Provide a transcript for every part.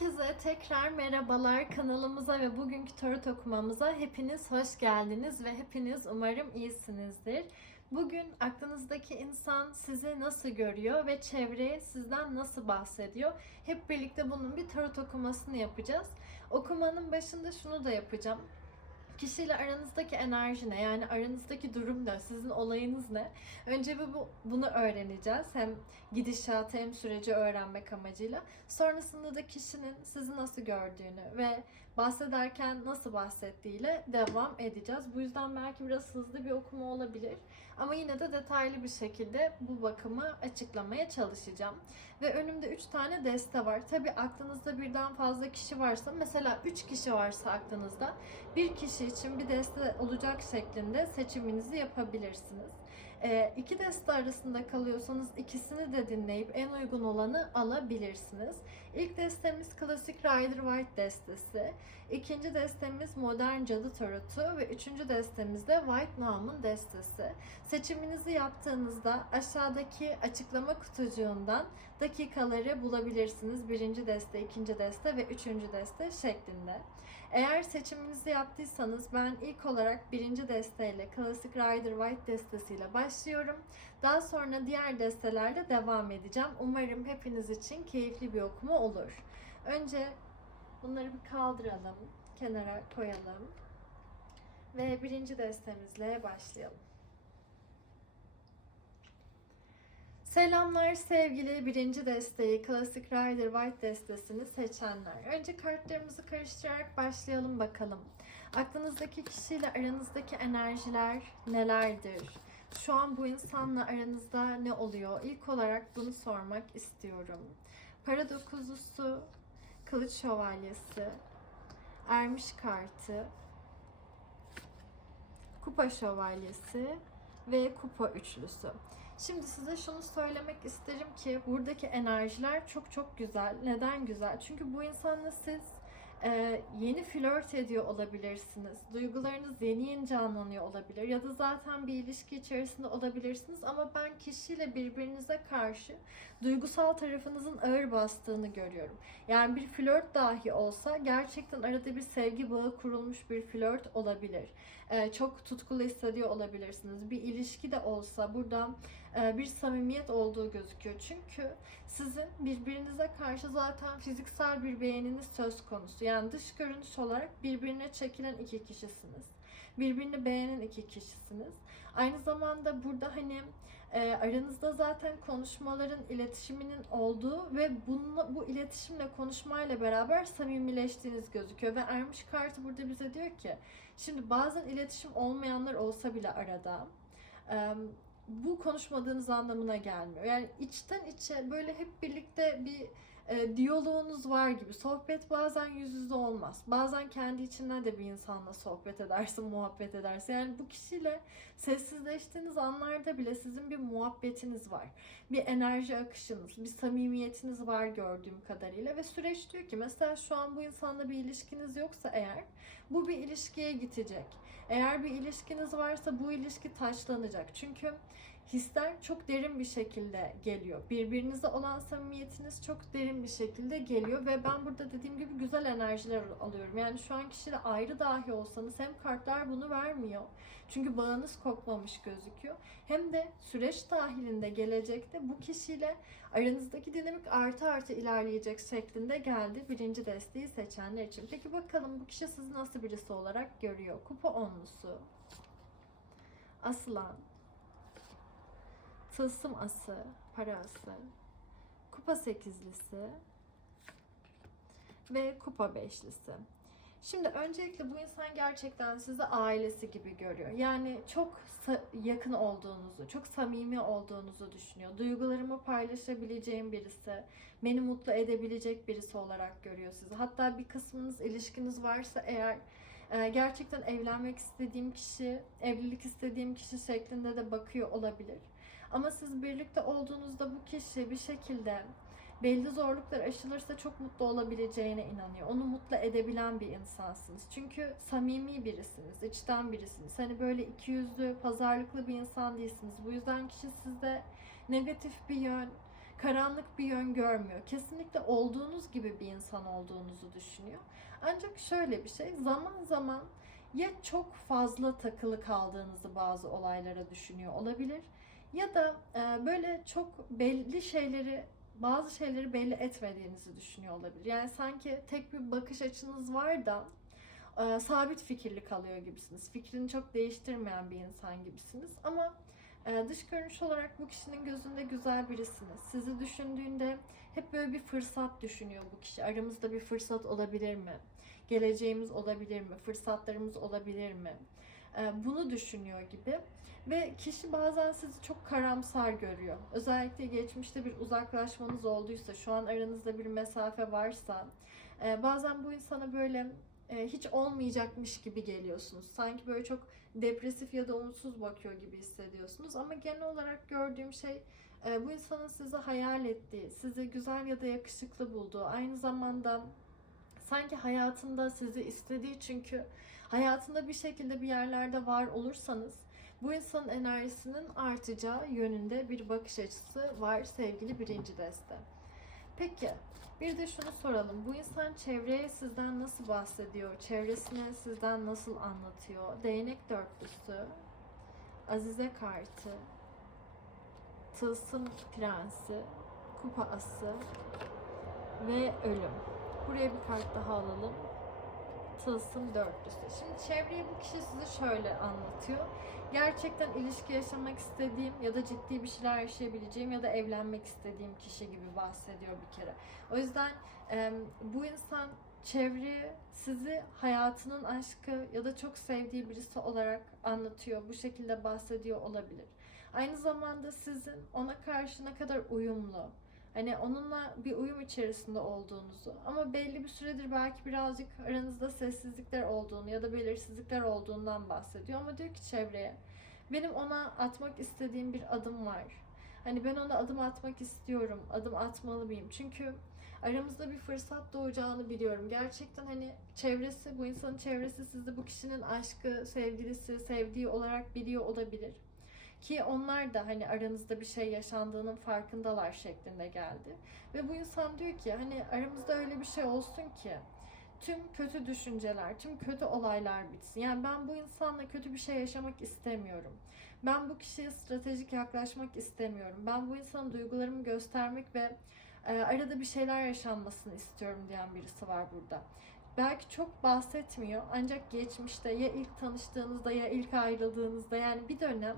Herkese tekrar merhabalar kanalımıza ve bugünkü tarot okumamıza hepiniz hoş geldiniz ve hepiniz umarım iyisinizdir. Bugün aklınızdaki insan sizi nasıl görüyor ve çevreye sizden nasıl bahsediyor? Hep birlikte bunun bir tarot okumasını yapacağız. Okumanın başında şunu da yapacağım. Kişiyle aranızdaki enerji ne? Yani aranızdaki durum ne? Sizin olayınız ne? Önce bu, bunu öğreneceğiz. Hem gidişatı hem süreci öğrenmek amacıyla. Sonrasında da kişinin sizi nasıl gördüğünü ve bahsederken nasıl bahsettiğiyle devam edeceğiz. Bu yüzden belki biraz hızlı bir okuma olabilir. Ama yine de detaylı bir şekilde bu bakımı açıklamaya çalışacağım. Ve önümde 3 tane deste var. Tabi aklınızda birden fazla kişi varsa, mesela 3 kişi varsa aklınızda bir kişi için bir deste olacak şeklinde seçiminizi yapabilirsiniz. Ee, iki deste arasında kalıyorsanız ikisini de dinleyip en uygun olanı alabilirsiniz. İlk destemiz klasik Rider White destesi. İkinci destemiz Modern Cadı Tarotu ve üçüncü destemiz de White Naum'un destesi. Seçiminizi yaptığınızda aşağıdaki açıklama kutucuğundan dakikaları bulabilirsiniz. Birinci deste, ikinci deste ve üçüncü deste şeklinde. Eğer seçiminizi yaptıysanız ben ilk olarak birinci desteyle Classic Rider White destesiyle başlıyorum. Daha sonra diğer destelerle devam edeceğim. Umarım hepiniz için keyifli bir okuma olur. Önce bunları bir kaldıralım, kenara koyalım ve birinci destemizle başlayalım. Selamlar sevgili birinci desteği Classic Rider White destesini seçenler. Önce kartlarımızı karıştırarak başlayalım bakalım. Aklınızdaki kişiyle aranızdaki enerjiler nelerdir? Şu an bu insanla aranızda ne oluyor? İlk olarak bunu sormak istiyorum. Para dokuzlusu, kılıç şövalyesi, ermiş kartı, kupa şövalyesi ve kupa üçlüsü. Şimdi size şunu söylemek isterim ki buradaki enerjiler çok çok güzel. Neden güzel? Çünkü bu insanla siz e, yeni flört ediyor olabilirsiniz. Duygularınız yeni yeni canlanıyor olabilir. Ya da zaten bir ilişki içerisinde olabilirsiniz. Ama ben kişiyle birbirinize karşı duygusal tarafınızın ağır bastığını görüyorum. Yani bir flört dahi olsa gerçekten arada bir sevgi bağı kurulmuş bir flört olabilir. E, çok tutkulu hissediyor olabilirsiniz. Bir ilişki de olsa buradan e, bir samimiyet olduğu gözüküyor. Çünkü sizin birbirinize karşı zaten fiziksel bir beğeniniz söz konusu. Yani dış görünüş olarak birbirine çekilen iki kişisiniz. Birbirini beğenen iki kişisiniz. Aynı zamanda burada hani e, aranızda zaten konuşmaların, iletişiminin olduğu ve bununla, bu iletişimle, konuşmayla beraber samimileştiğiniz gözüküyor. Ve Ermiş kartı burada bize diyor ki, şimdi bazen iletişim olmayanlar olsa bile arada, e, bu konuşmadığınız anlamına gelmiyor. Yani içten içe böyle hep birlikte bir e, diyaloğunuz var gibi. Sohbet bazen yüz yüze olmaz. Bazen kendi içinden de bir insanla sohbet edersin, muhabbet edersin. Yani bu kişiyle sessizleştiğiniz anlarda bile sizin bir muhabbetiniz var. Bir enerji akışınız, bir samimiyetiniz var gördüğüm kadarıyla. Ve süreç diyor ki mesela şu an bu insanla bir ilişkiniz yoksa eğer bu bir ilişkiye gidecek. Eğer bir ilişkiniz varsa bu ilişki taşlanacak. Çünkü hisler çok derin bir şekilde geliyor. Birbirinize olan samimiyetiniz çok derin bir şekilde geliyor ve ben burada dediğim gibi güzel enerjiler alıyorum. Yani şu an kişiyle ayrı dahi olsanız hem kartlar bunu vermiyor. Çünkü bağınız kopmamış gözüküyor. Hem de süreç dahilinde gelecekte bu kişiyle aranızdaki dinamik artı artı ilerleyecek şeklinde geldi birinci desteği seçenler için. Peki bakalım bu kişi sizi nasıl birisi olarak görüyor? Kupa onlusu, aslan, tılsım ası, para ası, kupa sekizlisi ve kupa beşlisi. Şimdi öncelikle bu insan gerçekten sizi ailesi gibi görüyor. Yani çok yakın olduğunuzu, çok samimi olduğunuzu düşünüyor. Duygularımı paylaşabileceğim birisi, beni mutlu edebilecek birisi olarak görüyor sizi. Hatta bir kısmınız ilişkiniz varsa eğer e, gerçekten evlenmek istediğim kişi, evlilik istediğim kişi şeklinde de bakıyor olabilir. Ama siz birlikte olduğunuzda bu kişi bir şekilde belli zorluklar aşılırsa çok mutlu olabileceğine inanıyor. Onu mutlu edebilen bir insansınız. Çünkü samimi birisiniz, içten birisiniz. Hani böyle iki yüzlü, pazarlıklı bir insan değilsiniz. Bu yüzden kişi sizde negatif bir yön, karanlık bir yön görmüyor. Kesinlikle olduğunuz gibi bir insan olduğunuzu düşünüyor. Ancak şöyle bir şey, zaman zaman ya çok fazla takılı kaldığınızı bazı olaylara düşünüyor olabilir ya da e, böyle çok belli şeyleri bazı şeyleri belli etmediğinizi düşünüyor olabilir. Yani sanki tek bir bakış açınız var da e, sabit fikirli kalıyor gibisiniz. Fikrini çok değiştirmeyen bir insan gibisiniz. Ama e, dış görünüş olarak bu kişinin gözünde güzel birisiniz. Sizi düşündüğünde hep böyle bir fırsat düşünüyor bu kişi. Aramızda bir fırsat olabilir mi? Geleceğimiz olabilir mi? Fırsatlarımız olabilir mi? E, bunu düşünüyor gibi. Ve kişi bazen sizi çok karamsar görüyor. Özellikle geçmişte bir uzaklaşmanız olduysa, şu an aranızda bir mesafe varsa, e, bazen bu insana böyle e, hiç olmayacakmış gibi geliyorsunuz. Sanki böyle çok depresif ya da umutsuz bakıyor gibi hissediyorsunuz. Ama genel olarak gördüğüm şey e, bu insanın sizi hayal ettiği, sizi güzel ya da yakışıklı bulduğu, aynı zamanda sanki hayatında sizi istediği çünkü hayatında bir şekilde bir yerlerde var olursanız bu insanın enerjisinin artacağı yönünde bir bakış açısı var sevgili birinci deste. Peki bir de şunu soralım. Bu insan çevreye sizden nasıl bahsediyor? Çevresine sizden nasıl anlatıyor? Değnek dörtlüsü, Azize kartı, Tılsım prensi, Kupa ası ve ölüm. Buraya bir kart daha alalım. Tılsım dörtlüsü. Şimdi çevreyi bu kişi size şöyle anlatıyor. Gerçekten ilişki yaşamak istediğim ya da ciddi bir şeyler yaşayabileceğim ya da evlenmek istediğim kişi gibi bahsediyor bir kere. O yüzden bu insan çevreye sizi hayatının aşkı ya da çok sevdiği birisi olarak anlatıyor. Bu şekilde bahsediyor olabilir. Aynı zamanda sizin ona karşı ne kadar uyumlu, Hani onunla bir uyum içerisinde olduğunuzu ama belli bir süredir belki birazcık aranızda sessizlikler olduğunu ya da belirsizlikler olduğundan bahsediyor ama diyor ki çevreye benim ona atmak istediğim bir adım var. Hani ben ona adım atmak istiyorum. Adım atmalı mıyım? Çünkü aramızda bir fırsat doğacağını biliyorum. Gerçekten hani çevresi, bu insanın çevresi sizi bu kişinin aşkı, sevgilisi, sevdiği olarak biliyor olabilir. Ki onlar da hani aranızda bir şey yaşandığının farkındalar şeklinde geldi. Ve bu insan diyor ki hani aramızda öyle bir şey olsun ki tüm kötü düşünceler, tüm kötü olaylar bitsin. Yani ben bu insanla kötü bir şey yaşamak istemiyorum. Ben bu kişiye stratejik yaklaşmak istemiyorum. Ben bu insana duygularımı göstermek ve e, arada bir şeyler yaşanmasını istiyorum diyen birisi var burada belki çok bahsetmiyor ancak geçmişte ya ilk tanıştığınızda ya ilk ayrıldığınızda yani bir dönem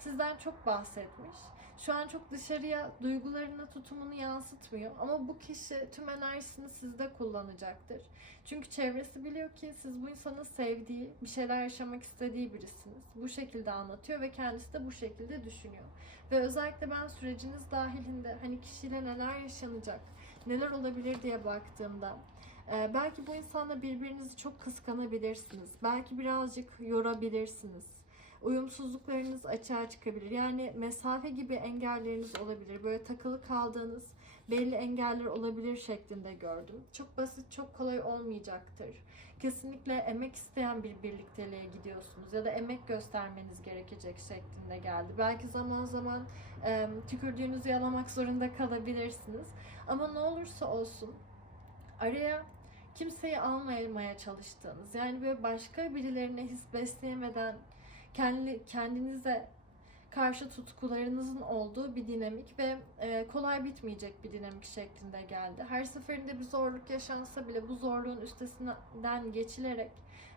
sizden çok bahsetmiş. Şu an çok dışarıya duygularını, tutumunu yansıtmıyor ama bu kişi tüm enerjisini sizde kullanacaktır. Çünkü çevresi biliyor ki siz bu insanın sevdiği, bir şeyler yaşamak istediği birisiniz. Bu şekilde anlatıyor ve kendisi de bu şekilde düşünüyor. Ve özellikle ben süreciniz dahilinde hani kişiyle neler yaşanacak, neler olabilir diye baktığımda ee, belki bu insanla birbirinizi çok kıskanabilirsiniz. Belki birazcık yorabilirsiniz. Uyumsuzluklarınız açığa çıkabilir. Yani mesafe gibi engelleriniz olabilir. Böyle takılı kaldığınız belli engeller olabilir şeklinde gördüm. Çok basit, çok kolay olmayacaktır. Kesinlikle emek isteyen bir birlikteliğe gidiyorsunuz ya da emek göstermeniz gerekecek şeklinde geldi. Belki zaman zaman e, tükürdüğünüzü yalamak zorunda kalabilirsiniz. Ama ne olursa olsun araya kimseyi almamaya çalıştığınız yani böyle başka birilerine his besleyemeden kendi kendinize karşı tutkularınızın olduğu bir dinamik ve e, kolay bitmeyecek bir dinamik şeklinde geldi. Her seferinde bir zorluk yaşansa bile bu zorluğun üstesinden geçilerek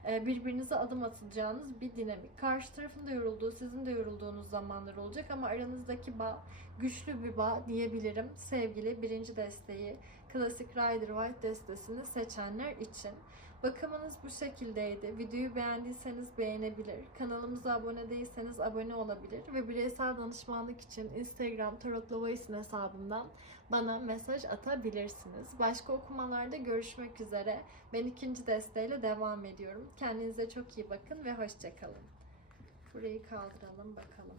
e, birbirinize adım atacağınız bir dinamik. Karşı tarafın da yorulduğu, sizin de yorulduğunuz zamanlar olacak ama aranızdaki bağ güçlü bir bağ diyebilirim. Sevgili birinci desteği Klasik Rider White destesini seçenler için. Bakımınız bu şekildeydi. Videoyu beğendiyseniz beğenebilir. Kanalımıza abone değilseniz abone olabilir. Ve bireysel danışmanlık için Instagram Tarot Lovaisin hesabından bana mesaj atabilirsiniz. Başka okumalarda görüşmek üzere. Ben ikinci desteğiyle devam ediyorum. Kendinize çok iyi bakın ve hoşçakalın. Burayı kaldıralım bakalım.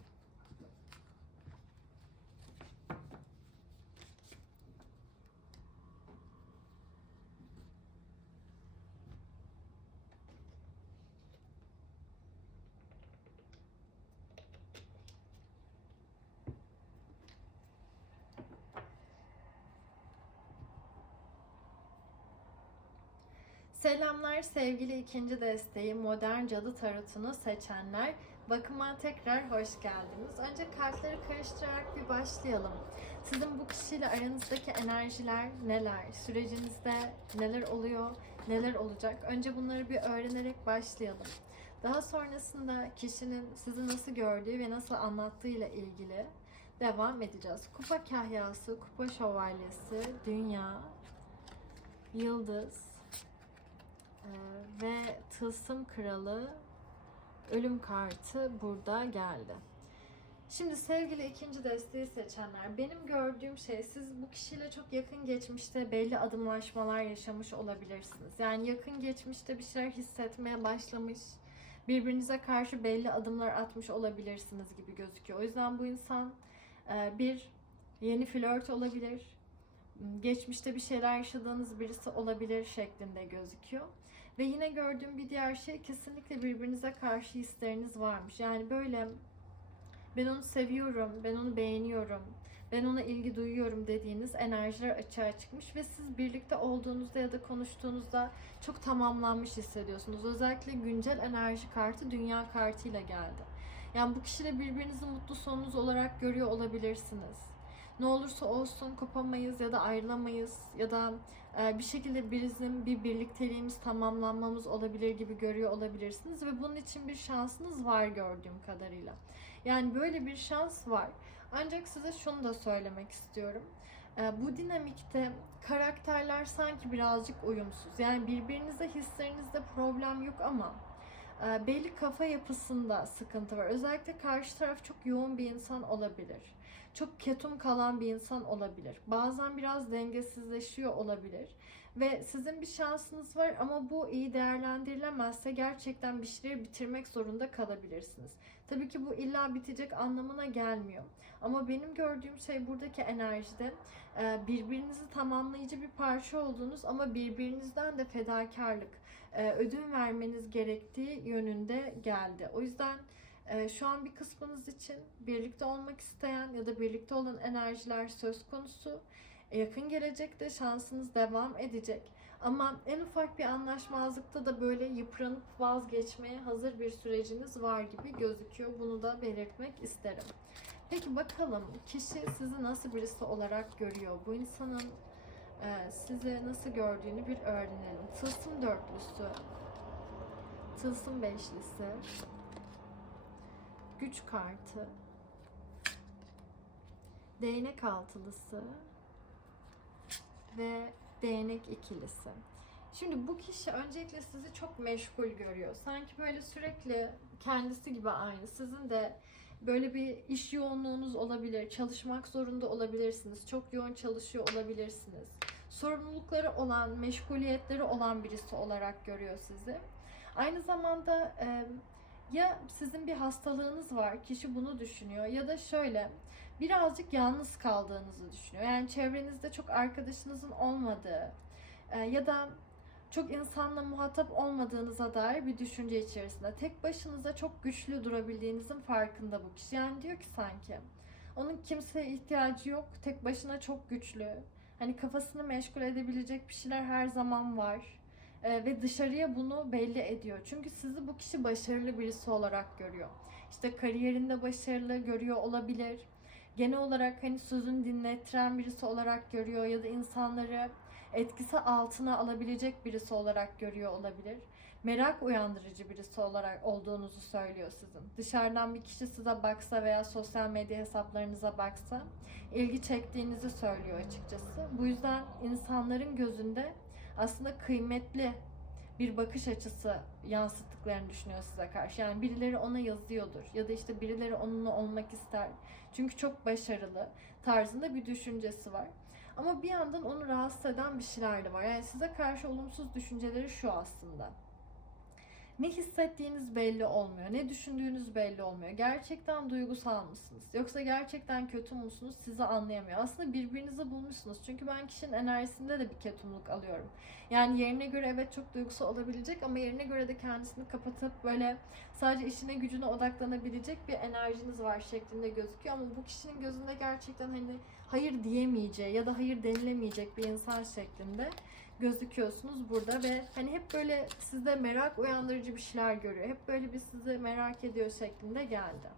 Selamlar sevgili ikinci desteği Modern Cadı Tarotunu seçenler. Bakıma tekrar hoş geldiniz. Önce kartları karıştırarak bir başlayalım. Sizin bu kişiyle aranızdaki enerjiler neler? Sürecinizde neler oluyor? Neler olacak? Önce bunları bir öğrenerek başlayalım. Daha sonrasında kişinin sizi nasıl gördüğü ve nasıl anlattığıyla ilgili devam edeceğiz. Kupa kahyası, kupa şövalyesi, dünya, yıldız, ve Tılsım Kralı ölüm kartı burada geldi. Şimdi sevgili ikinci desteği seçenler, benim gördüğüm şey siz bu kişiyle çok yakın geçmişte belli adımlaşmalar yaşamış olabilirsiniz. Yani yakın geçmişte bir şeyler hissetmeye başlamış, birbirinize karşı belli adımlar atmış olabilirsiniz gibi gözüküyor. O yüzden bu insan e, bir yeni flört olabilir, geçmişte bir şeyler yaşadığınız birisi olabilir şeklinde gözüküyor. Ve yine gördüğüm bir diğer şey kesinlikle birbirinize karşı hisleriniz varmış. Yani böyle ben onu seviyorum, ben onu beğeniyorum, ben ona ilgi duyuyorum dediğiniz enerjiler açığa çıkmış ve siz birlikte olduğunuzda ya da konuştuğunuzda çok tamamlanmış hissediyorsunuz. Özellikle güncel enerji kartı dünya kartıyla geldi. Yani bu kişiyle birbirinizi mutlu sonunuz olarak görüyor olabilirsiniz. Ne olursa olsun kopamayız ya da ayrılamayız ya da e, bir şekilde bizim bir birlikteliğimiz tamamlanmamız olabilir gibi görüyor olabilirsiniz ve bunun için bir şansınız var gördüğüm kadarıyla. Yani böyle bir şans var. Ancak size şunu da söylemek istiyorum. E, bu dinamikte karakterler sanki birazcık uyumsuz. Yani birbirinize hislerinizde problem yok ama e, belli kafa yapısında sıkıntı var. Özellikle karşı taraf çok yoğun bir insan olabilir çok ketum kalan bir insan olabilir. Bazen biraz dengesizleşiyor olabilir. Ve sizin bir şansınız var ama bu iyi değerlendirilemezse gerçekten bir şeyleri bitirmek zorunda kalabilirsiniz. Tabii ki bu illa bitecek anlamına gelmiyor. Ama benim gördüğüm şey buradaki enerjide e, birbirinizi tamamlayıcı bir parça olduğunuz ama birbirinizden de fedakarlık, e, ödün vermeniz gerektiği yönünde geldi. O yüzden şu an bir kısmınız için birlikte olmak isteyen ya da birlikte olan enerjiler söz konusu. Ee, yakın gelecekte şansınız devam edecek. Ama en ufak bir anlaşmazlıkta da böyle yıpranıp vazgeçmeye hazır bir süreciniz var gibi gözüküyor. Bunu da belirtmek isterim. Peki bakalım kişi sizi nasıl birisi olarak görüyor? Bu insanın e, sizi nasıl gördüğünü bir öğrenelim. Tılsım dörtlüsü, tılsım beşlisi, güç kartı, değnek altılısı ve değnek ikilisi. Şimdi bu kişi öncelikle sizi çok meşgul görüyor. Sanki böyle sürekli kendisi gibi aynı. Sizin de böyle bir iş yoğunluğunuz olabilir. Çalışmak zorunda olabilirsiniz. Çok yoğun çalışıyor olabilirsiniz. Sorumlulukları olan, meşguliyetleri olan birisi olarak görüyor sizi. Aynı zamanda ya sizin bir hastalığınız var, kişi bunu düşünüyor ya da şöyle birazcık yalnız kaldığınızı düşünüyor. Yani çevrenizde çok arkadaşınızın olmadığı e, ya da çok insanla muhatap olmadığınıza dair bir düşünce içerisinde. Tek başınıza çok güçlü durabildiğinizin farkında bu kişi. Yani diyor ki sanki onun kimseye ihtiyacı yok. Tek başına çok güçlü. Hani kafasını meşgul edebilecek bir şeyler her zaman var e, ve dışarıya bunu belli ediyor. Çünkü sizi bu kişi başarılı birisi olarak görüyor. İşte kariyerinde başarılı görüyor olabilir. Genel olarak hani sözün dinlettiren birisi olarak görüyor ya da insanları etkisi altına alabilecek birisi olarak görüyor olabilir. Merak uyandırıcı birisi olarak olduğunuzu söylüyor sizin. Dışarıdan bir kişi size baksa veya sosyal medya hesaplarınıza baksa ilgi çektiğinizi söylüyor açıkçası. Bu yüzden insanların gözünde aslında kıymetli bir bakış açısı yansıttıklarını düşünüyor size karşı. Yani birileri ona yazıyordur ya da işte birileri onunla olmak ister. Çünkü çok başarılı tarzında bir düşüncesi var. Ama bir yandan onu rahatsız eden bir şeyler de var. Yani size karşı olumsuz düşünceleri şu aslında ne hissettiğiniz belli olmuyor. Ne düşündüğünüz belli olmuyor. Gerçekten duygusal mısınız? Yoksa gerçekten kötü musunuz? Sizi anlayamıyor. Aslında birbirinizi bulmuşsunuz. Çünkü ben kişinin enerjisinde de bir ketumluk alıyorum. Yani yerine göre evet çok duygusal olabilecek ama yerine göre de kendisini kapatıp böyle sadece işine gücüne odaklanabilecek bir enerjiniz var şeklinde gözüküyor. Ama bu kişinin gözünde gerçekten hani hayır diyemeyeceği ya da hayır denilemeyecek bir insan şeklinde gözüküyorsunuz burada ve hani hep böyle sizde merak uyandırıcı bir şeyler görüyor. Hep böyle bir sizi merak ediyor şeklinde geldi.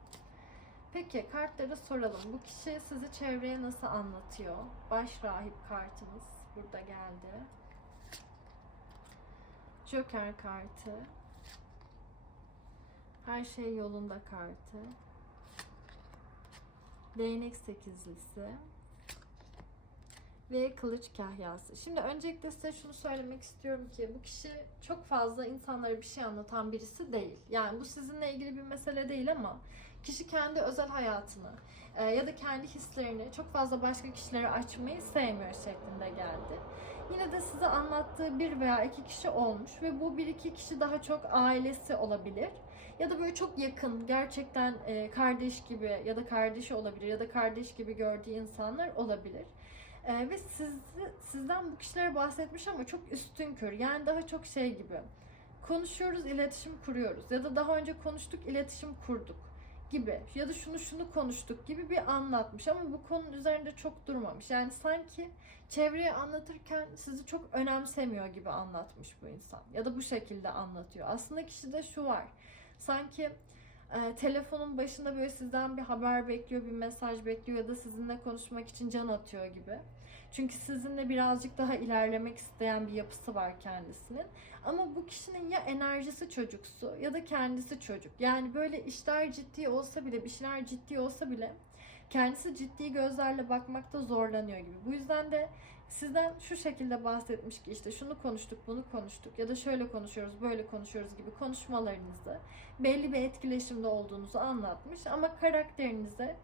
Peki kartlara soralım. Bu kişi sizi çevreye nasıl anlatıyor? Baş rahip kartımız burada geldi. Joker kartı. Her şey yolunda kartı. Değnek sekizlisi. Ve kılıç kahyası. Şimdi öncelikle size şunu söylemek istiyorum ki bu kişi çok fazla insanlara bir şey anlatan birisi değil. Yani bu sizinle ilgili bir mesele değil ama kişi kendi özel hayatını e, ya da kendi hislerini çok fazla başka kişilere açmayı sevmiyor şeklinde geldi. Yine de size anlattığı bir veya iki kişi olmuş ve bu bir iki kişi daha çok ailesi olabilir. Ya da böyle çok yakın, gerçekten e, kardeş gibi ya da kardeşi olabilir ya da kardeş gibi gördüğü insanlar olabilir. E, ve sizi, sizden bu kişilere bahsetmiş ama çok üstün kör. Yani daha çok şey gibi. Konuşuyoruz, iletişim kuruyoruz. Ya da daha önce konuştuk, iletişim kurduk gibi. Ya da şunu şunu konuştuk gibi bir anlatmış. Ama bu konunun üzerinde çok durmamış. Yani sanki çevreye anlatırken sizi çok önemsemiyor gibi anlatmış bu insan. Ya da bu şekilde anlatıyor. Aslında kişide şu var. Sanki e, telefonun başında böyle sizden bir haber bekliyor, bir mesaj bekliyor ya da sizinle konuşmak için can atıyor gibi. Çünkü sizinle birazcık daha ilerlemek isteyen bir yapısı var kendisinin. Ama bu kişinin ya enerjisi çocuksu ya da kendisi çocuk. Yani böyle işler ciddi olsa bile, bir şeyler ciddi olsa bile kendisi ciddi gözlerle bakmakta zorlanıyor gibi. Bu yüzden de sizden şu şekilde bahsetmiş ki işte şunu konuştuk, bunu konuştuk ya da şöyle konuşuyoruz, böyle konuşuyoruz gibi konuşmalarınızı belli bir etkileşimde olduğunuzu anlatmış ama karakterinize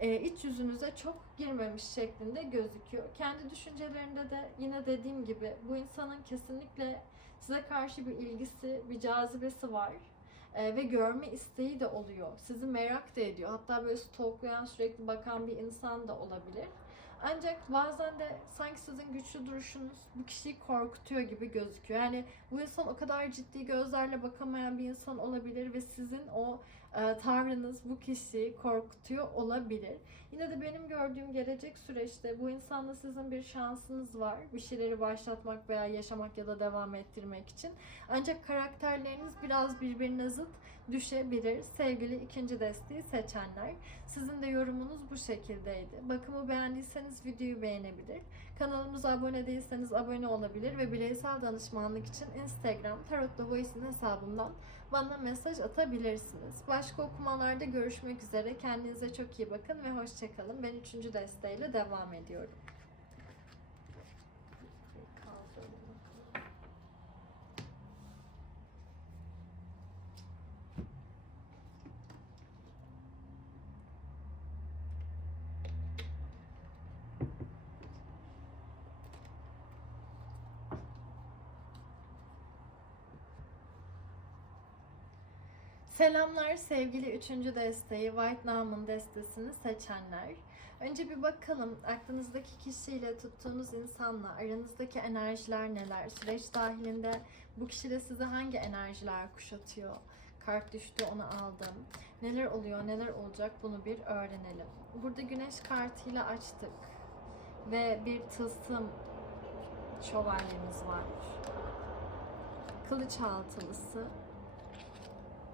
e, iç yüzünüze çok girmemiş şeklinde gözüküyor. Kendi düşüncelerinde de yine dediğim gibi bu insanın kesinlikle size karşı bir ilgisi, bir cazibesi var. E, ve görme isteği de oluyor. Sizi merak da ediyor. Hatta böyle stalklayan, sürekli bakan bir insan da olabilir. Ancak bazen de sanki sizin güçlü duruşunuz bu kişiyi korkutuyor gibi gözüküyor. Yani bu insan o kadar ciddi gözlerle bakamayan bir insan olabilir ve sizin o tavrınız bu kişiyi korkutuyor olabilir. Yine de benim gördüğüm gelecek süreçte bu insanla sizin bir şansınız var. Bir şeyleri başlatmak veya yaşamak ya da devam ettirmek için. Ancak karakterleriniz biraz birbirine zıt düşebilir. Sevgili ikinci desteği seçenler. Sizin de yorumunuz bu şekildeydi. Bakımı beğendiyseniz videoyu beğenebilir. Kanalımıza abone değilseniz abone olabilir ve bireysel danışmanlık için Instagram Tarot The Voice'in hesabından bana mesaj atabilirsiniz. Başka okumalarda görüşmek üzere. Kendinize çok iyi bakın ve hoşçakalın. Ben üçüncü desteğiyle devam ediyorum. Selamlar sevgili üçüncü desteği White Naaman destesini seçenler. Önce bir bakalım aklınızdaki kişiyle tuttuğunuz insanla aranızdaki enerjiler neler? Süreç dahilinde bu kişide size hangi enerjiler kuşatıyor? Kart düştü onu aldım. Neler oluyor neler olacak bunu bir öğrenelim. Burada güneş kartıyla açtık. Ve bir tılsım şövalyemiz var. Kılıç altılısı,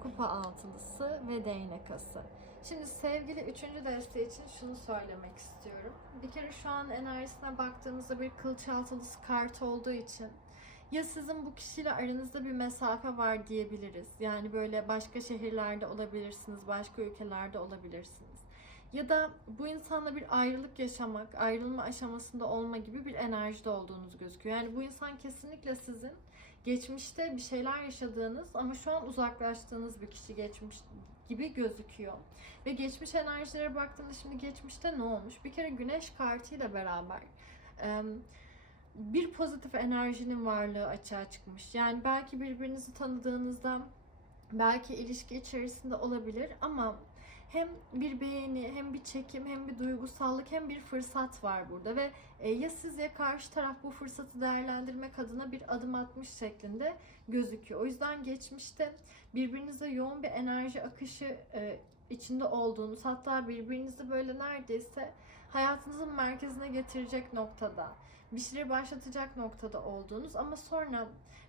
kupa altılısı ve değnek ası. Şimdi sevgili üçüncü deste için şunu söylemek istiyorum. Bir kere şu an enerjisine baktığımızda bir kılıç altılısı kart olduğu için ya sizin bu kişiyle aranızda bir mesafe var diyebiliriz. Yani böyle başka şehirlerde olabilirsiniz, başka ülkelerde olabilirsiniz. Ya da bu insanla bir ayrılık yaşamak, ayrılma aşamasında olma gibi bir enerjide olduğunuz gözüküyor. Yani bu insan kesinlikle sizin geçmişte bir şeyler yaşadığınız ama şu an uzaklaştığınız bir kişi geçmiş gibi gözüküyor. Ve geçmiş enerjilere baktığımda şimdi geçmişte ne olmuş? Bir kere güneş kartıyla beraber bir pozitif enerjinin varlığı açığa çıkmış. Yani belki birbirinizi tanıdığınızda belki ilişki içerisinde olabilir ama hem bir beğeni, hem bir çekim, hem bir duygusallık, hem bir fırsat var burada ve e, ya siz ya karşı taraf bu fırsatı değerlendirmek adına bir adım atmış şeklinde gözüküyor. O yüzden geçmişte birbirinize yoğun bir enerji akışı e, içinde olduğunuz, hatta birbirinizi böyle neredeyse hayatınızın merkezine getirecek noktada bir şeyleri başlatacak noktada olduğunuz ama sonra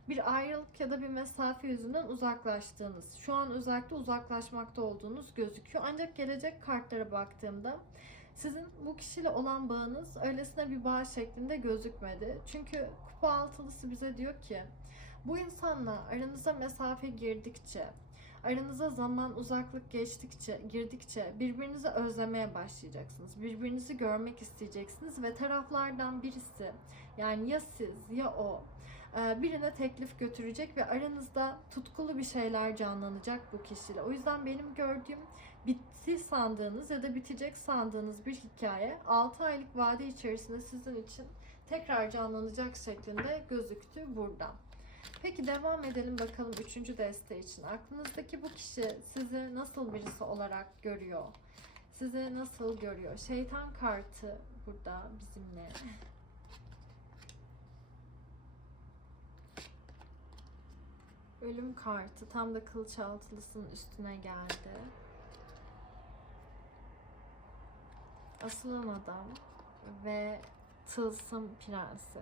bir ayrılık ya da bir mesafe yüzünden uzaklaştığınız, şu an özellikle uzaklaşmakta olduğunuz gözüküyor. Ancak gelecek kartlara baktığımda sizin bu kişiyle olan bağınız öylesine bir bağ şeklinde gözükmedi. Çünkü kupa altılısı bize diyor ki bu insanla aranıza mesafe girdikçe, aranıza zaman uzaklık geçtikçe, girdikçe birbirinizi özlemeye başlayacaksınız. Birbirinizi görmek isteyeceksiniz ve taraflardan birisi yani ya siz ya o birine teklif götürecek ve aranızda tutkulu bir şeyler canlanacak bu kişiyle. O yüzden benim gördüğüm bitti sandığınız ya da bitecek sandığınız bir hikaye 6 aylık vade içerisinde sizin için tekrar canlanacak şeklinde gözüktü burada. Peki devam edelim bakalım üçüncü deste için. Aklınızdaki bu kişi sizi nasıl birisi olarak görüyor? Sizi nasıl görüyor? Şeytan kartı burada bizimle. Ölüm kartı tam da kılıç altılısının üstüne geldi. Asılan adam ve tılsım prensi.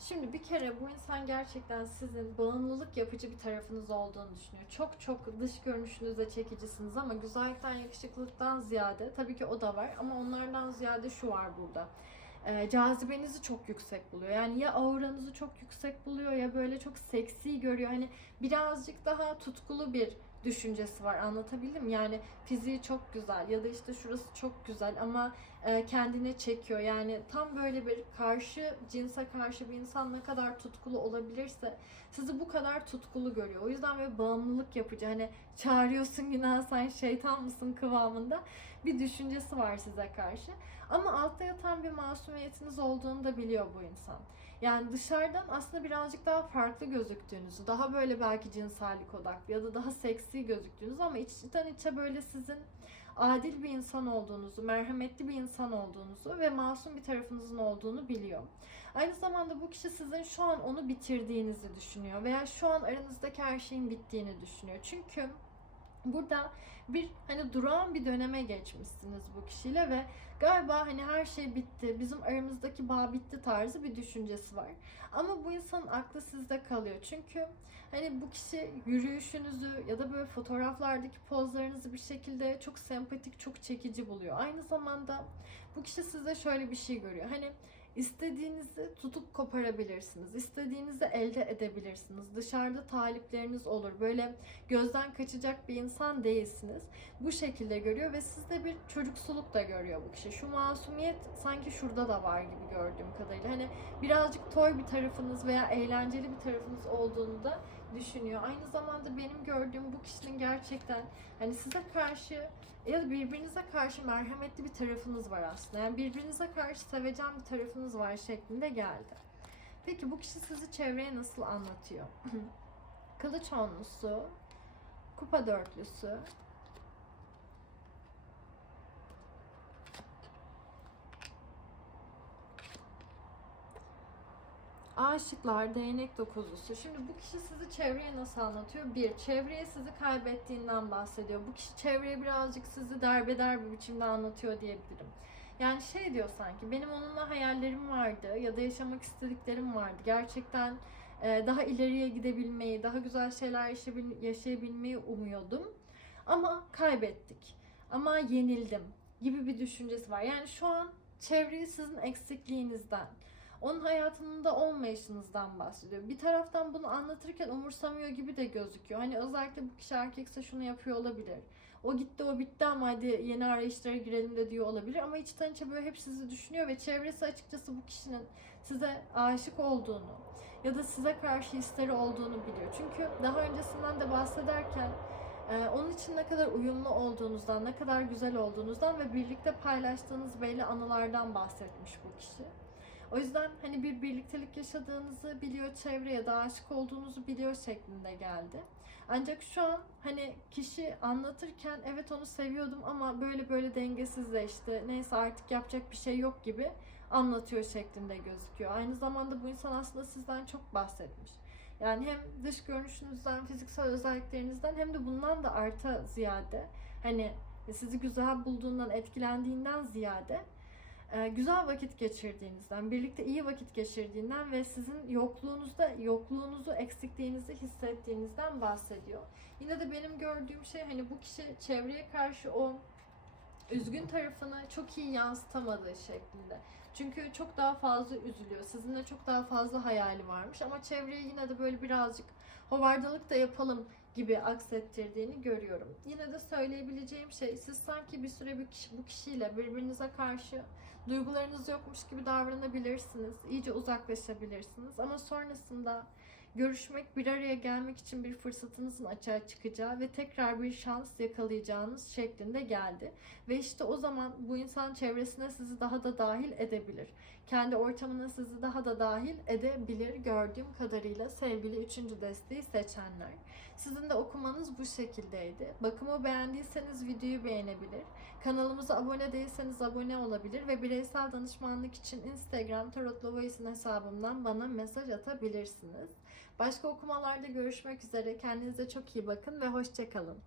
Şimdi bir kere bu insan gerçekten sizin bağımlılık yapıcı bir tarafınız olduğunu düşünüyor. Çok çok dış görünüşünüzde çekicisiniz ama güzellikten, yakışıklıktan ziyade tabii ki o da var ama onlardan ziyade şu var burada. Ee, cazibenizi çok yüksek buluyor. Yani ya auranızı çok yüksek buluyor ya böyle çok seksi görüyor. Hani birazcık daha tutkulu bir düşüncesi var anlatabildim yani fiziği çok güzel ya da işte şurası çok güzel ama e, kendine çekiyor yani tam böyle bir karşı cinse karşı bir insan ne kadar tutkulu olabilirse sizi bu kadar tutkulu görüyor o yüzden böyle bağımlılık yapıcı hani çağırıyorsun günah sen şeytan mısın kıvamında bir düşüncesi var size karşı ama altta yatan bir masumiyetiniz olduğunu da biliyor bu insan. Yani dışarıdan aslında birazcık daha farklı gözüktüğünüzü, daha böyle belki cinsellik odaklı ya da daha seksi gözüktüğünüzü ama içten içe böyle sizin adil bir insan olduğunuzu, merhametli bir insan olduğunuzu ve masum bir tarafınızın olduğunu biliyor. Aynı zamanda bu kişi sizin şu an onu bitirdiğinizi düşünüyor veya şu an aranızdaki her şeyin bittiğini düşünüyor. Çünkü burada bir hani durağan bir döneme geçmişsiniz bu kişiyle ve galiba hani her şey bitti, bizim aramızdaki bağ bitti tarzı bir düşüncesi var. Ama bu insanın aklı sizde kalıyor. Çünkü hani bu kişi yürüyüşünüzü ya da böyle fotoğraflardaki pozlarınızı bir şekilde çok sempatik, çok çekici buluyor. Aynı zamanda bu kişi sizde şöyle bir şey görüyor. Hani İstediğinizi tutup koparabilirsiniz. İstediğinizi elde edebilirsiniz. Dışarıda talipleriniz olur. Böyle gözden kaçacak bir insan değilsiniz. Bu şekilde görüyor ve sizde bir çocuksuluk da görüyor bu kişi. Şu masumiyet sanki şurada da var gibi gördüğüm kadarıyla. Hani birazcık toy bir tarafınız veya eğlenceli bir tarafınız olduğunu da düşünüyor. Aynı zamanda benim gördüğüm bu kişinin gerçekten hani size karşı ya da birbirinize karşı merhametli bir tarafınız var aslında. Yani birbirinize karşı sevecen bir tarafınız var şeklinde geldi. Peki bu kişi sizi çevreye nasıl anlatıyor? Kılıç onlusu, kupa dörtlüsü, Aşıklar, değnek dokuzlusu. Şimdi bu kişi sizi çevreye nasıl anlatıyor? Bir, çevreye sizi kaybettiğinden bahsediyor. Bu kişi çevreye birazcık sizi derbeder bir biçimde anlatıyor diyebilirim. Yani şey diyor sanki, benim onunla hayallerim vardı ya da yaşamak istediklerim vardı. Gerçekten e, daha ileriye gidebilmeyi, daha güzel şeyler yaşayabilmeyi umuyordum. Ama kaybettik. Ama yenildim gibi bir düşüncesi var. Yani şu an çevreyi sizin eksikliğinizden, onun hayatında olmayışınızdan bahsediyor. Bir taraftan bunu anlatırken umursamıyor gibi de gözüküyor. Hani özellikle bu kişi erkekse şunu yapıyor olabilir. O gitti o bitti ama hadi yeni arayışlara girelim de diyor olabilir. Ama içten içe böyle hep sizi düşünüyor ve çevresi açıkçası bu kişinin size aşık olduğunu ya da size karşı hisleri olduğunu biliyor. Çünkü daha öncesinden de bahsederken ee, onun için ne kadar uyumlu olduğunuzdan, ne kadar güzel olduğunuzdan ve birlikte paylaştığınız belli anılardan bahsetmiş bu kişi. O yüzden hani bir birliktelik yaşadığınızı biliyor çevre ya da aşık olduğunuzu biliyor şeklinde geldi. Ancak şu an hani kişi anlatırken evet onu seviyordum ama böyle böyle dengesizleşti. Neyse artık yapacak bir şey yok gibi anlatıyor şeklinde gözüküyor. Aynı zamanda bu insan aslında sizden çok bahsetmiş. Yani hem dış görünüşünüzden, fiziksel özelliklerinizden hem de bundan da arta ziyade hani sizi güzel bulduğundan, etkilendiğinden ziyade güzel vakit geçirdiğinizden, birlikte iyi vakit geçirdiğinden ve sizin yokluğunuzda yokluğunuzu, eksikliğinizi hissettiğinizden bahsediyor. Yine de benim gördüğüm şey hani bu kişi çevreye karşı o üzgün tarafını çok iyi yansıtamadığı şeklinde. Çünkü çok daha fazla üzülüyor. Sizinle çok daha fazla hayali varmış ama çevreye yine de böyle birazcık hovardalık da yapalım gibi aksettirdiğini görüyorum. Yine de söyleyebileceğim şey siz sanki bir süre bir kişi, bu kişiyle birbirinize karşı duygularınız yokmuş gibi davranabilirsiniz. iyice uzaklaşabilirsiniz ama sonrasında görüşmek, bir araya gelmek için bir fırsatınızın açığa çıkacağı ve tekrar bir şans yakalayacağınız şeklinde geldi. Ve işte o zaman bu insan çevresine sizi daha da dahil edebilir. Kendi ortamına sizi daha da dahil edebilir gördüğüm kadarıyla sevgili üçüncü desteği seçenler. Sizin de okumanız bu şekildeydi. Bakımı beğendiyseniz videoyu beğenebilir. Kanalımıza abone değilseniz abone olabilir ve bireysel danışmanlık için Instagram Tarot Lovois'in hesabımdan bana mesaj atabilirsiniz. Başka okumalarda görüşmek üzere. Kendinize çok iyi bakın ve hoşçakalın.